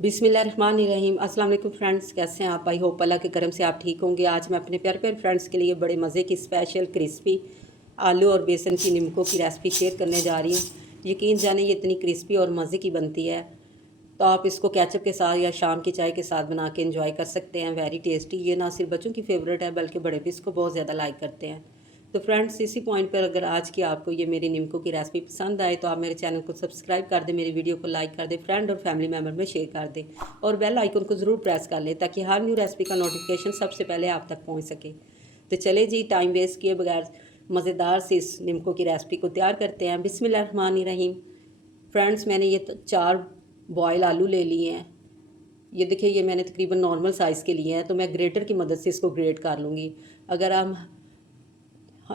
बिस्मिल्लाहिर्रहमानिर्रहीम। अस्सलाम वालेकुम फ्रेंड्स, कैसे हैं आप? आई होप अल्लाह के करम से आप ठीक होंगे। आज मैं अपने प्यारे प्यारे फ्रेंड्स के लिए बड़े मज़े की स्पेशल क्रिस्पी आलू और बेसन की निमकों की रेसिपी शेयर करने जा रही हूँ। यकीन जाने ये इतनी क्रिस्पी और मज़े की बनती है, तो आप इसको केचप के साथ या शाम की चाय के साथ बना के एंजॉय कर सकते हैं। Very tasty. ये ना सिर्फ बच्चों की फेवरेट है बल्कि बड़े भी इसको बहुत ज़्यादा लाइक करते हैं। तो फ्रेंड्स, इसी पॉइंट पर अगर आज की आपको ये मेरी निमकों की रेसिपी पसंद आए तो आप मेरे चैनल को सब्सक्राइब कर दें, मेरी वीडियो को लाइक कर दें, फ्रेंड और फैमिली मेम्बर में शेयर कर दें और बेल आइकन को ज़रूर प्रेस कर लें ताकि हर न्यू रेसिपी का नोटिफिकेशन सबसे पहले आप तक पहुँच सके। तो चले जी, टाइम वेस्ट किए बगैर मज़ेदार से इस निमकों की रेसिपी को तैयार करते हैं। बिस्मिल्लाहिर्रहमानिर्रहीम। फ्रेंड्स, मैंने ये 4 बॉयल आलू ले लिए हैं। ये देखिए, ये मैंने तकरीबन नॉर्मल साइज़ के लिए हैं, तो मैं ग्रेटर की मदद से इसको ग्रेट कर लूँगी। अगर हम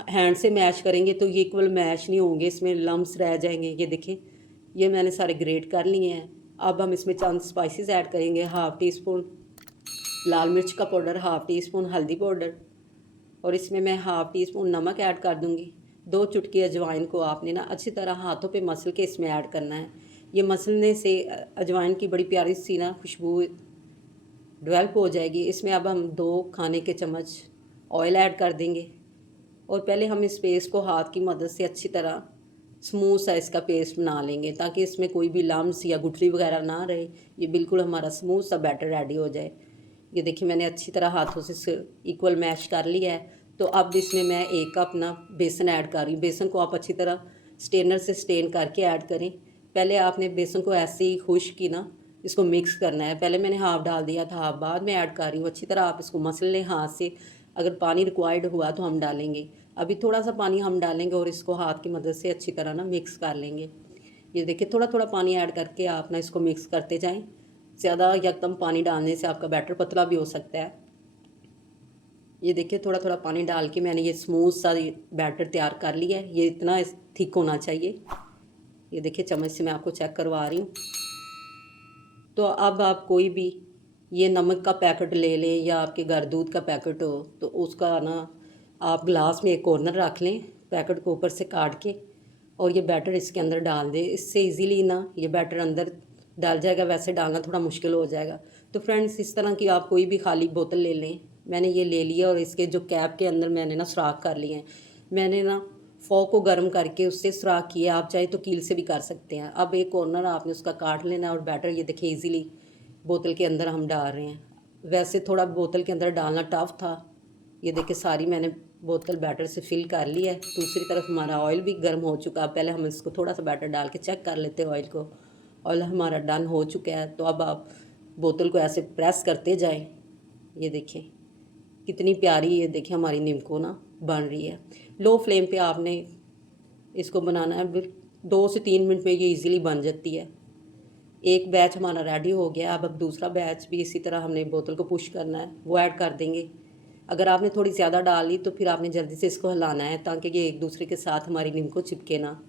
हैंड से मैश करेंगे तो ये इक्वल मैश नहीं होंगे, इसमें लम्स रह जाएंगे। ये देखिए, ये मैंने सारे ग्रेट कर लिए हैं। अब हम इसमें चंद स्पाइसेस ऐड करेंगे। हाफ़ टी स्पून लाल मिर्च का पाउडर, हाफ़ टी स्पून हल्दी पाउडर और इसमें मैं हाफ़ टी स्पून नमक ऐड कर दूँगी। 2 चुटकी अजवाइन को आपने ना अच्छी तरह हाथों पे मसल के इसमें ऐड करना है। ये मसलने से अजवाइन की बड़ी प्यारी सी ना खुशबू डेवलप हो जाएगी। इसमें अब हम 2 खाने के चम्मच ऑयल ऐड कर देंगे और पहले हम इस पेस्ट को हाथ की मदद से अच्छी तरह स्मूथ सा इसका पेस्ट बना लेंगे ताकि इसमें कोई भी लम्स या गुठली वगैरह ना रहे। ये बिल्कुल हमारा स्मूथ सा बैटर रेडी हो जाए। ये देखिए, मैंने अच्छी तरह हाथों से इक्वल मैश कर लिया है। तो अब इसमें मैं 1 कप ना बेसन ऐड कर रही हूँ। बेसन को आप अच्छी तरह स्टेनर से स्टेन करके ऐड करें। पहले आपने बेसन को ऐसे ही खुश्क की ना इसको मिक्स करना है। पहले मैंने हाफ़ डाल दिया था, हाफ़ बाद में ऐड कर रही हूँ। अच्छी तरह आप इसको मसल लें हाथ से। अगर पानी रिक्वायर्ड हुआ तो हम डालेंगे। अभी थोड़ा सा पानी हम डालेंगे और इसको हाथ की मदद से अच्छी तरह ना मिक्स कर लेंगे। ये देखिए, थोड़ा थोड़ा पानी ऐड करके आप ना इसको मिक्स करते जाएं। ज़्यादा या कम पानी डालने से आपका बैटर पतला भी हो सकता है। ये देखिए, थोड़ा थोड़ा पानी डाल के मैंने ये स्मूथ सा बैटर तैयार कर लिया है। ये इतना थिक होना चाहिए। ये देखिए, चम्मच से मैं आपको चेक करवा रही हूँ। तो अब आप कोई भी ये नमक का पैकेट ले लें या आपके घर दूध का पैकेट हो तो उसका ना आप ग्लास में एक कॉर्नर रख लें, पैकेट को ऊपर से काट के, और ये बैटर इसके अंदर डाल दें। इससे इजीली ना ये बैटर अंदर डाल जाएगा, वैसे डालना थोड़ा मुश्किल हो जाएगा। तो फ्रेंड्स, इस तरह की आप कोई भी खाली बोतल ले लें। मैंने ये ले लिया और इसके जो कैप के अंदर मैंने ना सुराख कर लिए हैं। मैंने ना फ़ॉक को गर्म करके उससे सुराख किया। आप चाहे तो कील से भी कर सकते हैं। अब एक कॉर्नर आपने उसका काट लेना और बैटर ये देखिए इजीली बोतल के अंदर हम डाल रहे हैं। वैसे थोड़ा बोतल के अंदर डालना टफ था। ये देखिए, सारी मैंने बोतल बैटर से फिल कर ली है। दूसरी तरफ हमारा ऑयल भी गर्म हो चुका है। पहले हम इसको थोड़ा सा बैटर डाल के चेक कर लेते हैं ऑयल को। ऑयल हमारा डन हो चुका है। तो अब आप बोतल को ऐसे प्रेस करते जाएं। ये देखिए कितनी प्यारी, ये देखिए हमारी निमको ना बन रही है। लो फ्लेम पे आपने इसको बनाना है। 2 से 3 मिनट में ये इजीली बन जाती है। एक बैच हमारा रेडी हो गया। अब दूसरा बैच भी इसी तरह हमने बोतल को पुश करना है, वो ऐड कर देंगे। अगर आपने थोड़ी ज़्यादा डाली तो फिर आपने जल्दी से इसको हिलाना है ताकि ये एक दूसरे के साथ हमारी निमको चिपके ना।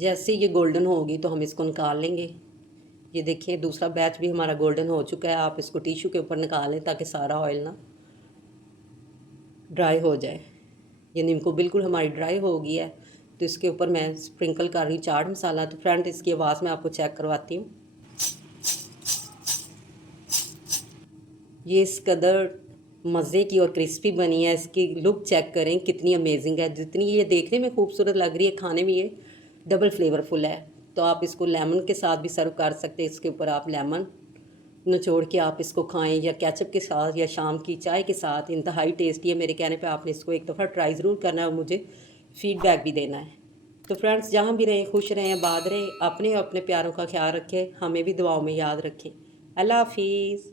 जैसे ये गोल्डन होगी तो हम इसको निकाल लेंगे। ये देखिए, दूसरा बैच भी हमारा गोल्डन हो चुका है। आप इसको टिश्यू के ऊपर निकाल लें ताकि सारा ऑयल ना ड्राई हो जाए। ये निमको बिल्कुल हमारी ड्राई हो गई है। तो इसके ऊपर मैं स्प्रिंकल कर रही हूँ चाट मसाला। तो फ्रेंड, इसकी आवाज़ मैं आपको चेक करवाती हूँ। ये इस कदर मज़े की और क्रिस्पी बनी है। इसकी लुक चेक करें कितनी अमेजिंग है। जितनी ये देखने में खूबसूरत लग रही है, खाने में ये डबल फ्लेवरफुल है। तो आप इसको लेमन के साथ भी सर्व कर सकते हैं। इसके ऊपर आप लेमन निचोड़ के आप इसको खाएं या केचप के साथ या शाम की चाय के साथ। इंतहाई टेस्टी है। मेरे कहने पे आपने इसको एक दफ़ा ट्राई ज़रूर करना है और मुझे फ़ीडबैक भी देना है। तो फ्रेंड्स, जहाँ भी रहें खुश रहें, आबाद रहें, अपने और अपने प्यारों का ख्याल रखें, हमें भी दुआओं में याद रखें। अल्लाह हाफिज़।